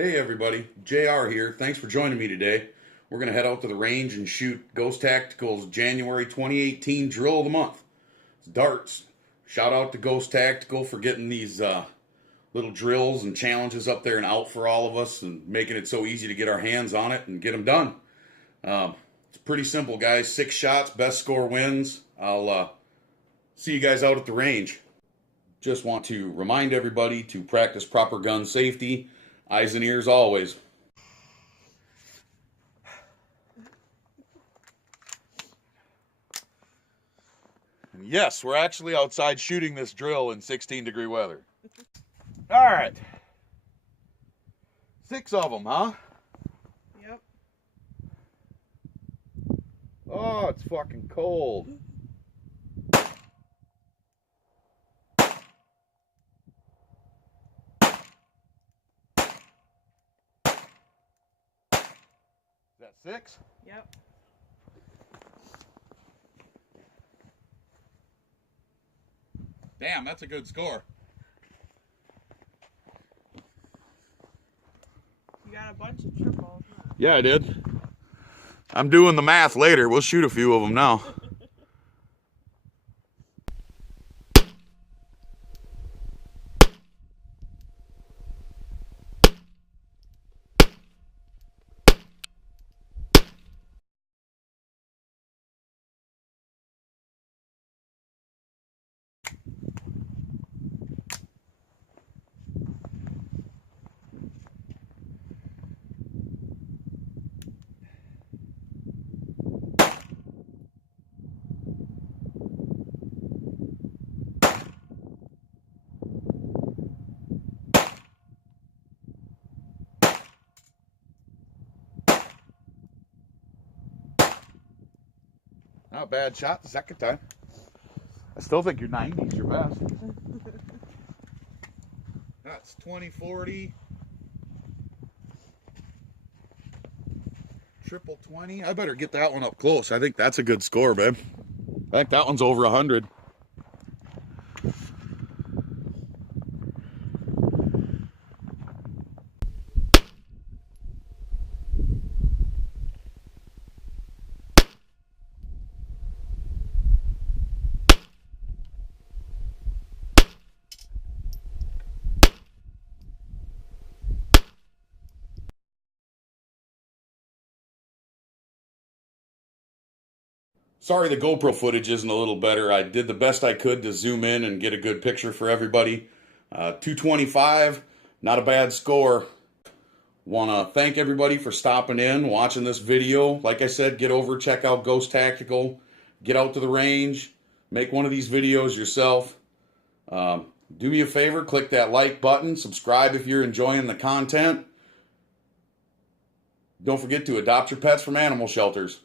Hey everybody, JR here. Thanks for joining me today. We're going to head out to the range and shoot Ghost Tactical's January 2018 Drill of the Month. It's darts. Shout out to Ghost Tactical for getting these little drills and challenges up there and out for all of us and making it so easy to get our hands on it and get them done. It's pretty simple, guys. 6 shots, best score wins. I'll see you guys out at the range. Just want to remind everybody to practice proper gun safety. Eyes and ears always. And yes, we're actually outside shooting this drill in 16-degree weather. All right. 6 of them, huh? Yep. Oh, it's fucking cold. Is that 6? Yep. Damn, that's a good score. You got a bunch of triples, huh? Yeah, I did. I'm doing the math later. We'll shoot a few of them now. Not a bad shot the second time. I still think your 90's your best. That's 20-40. Triple 20. I better get that one up close. I think that's a good score, babe. I think that one's over 100. Sorry the GoPro footage isn't a little better. I did the best I could to zoom in and get a good picture for everybody. 225, not a bad score. Want to thank everybody for stopping in, watching this video. Like I said, get over, check out Ghost Tactical. Get out to the range. Make one of these videos yourself. Do me a favor, click that like button. Subscribe if you're enjoying the content. Don't forget to adopt your pets from animal shelters.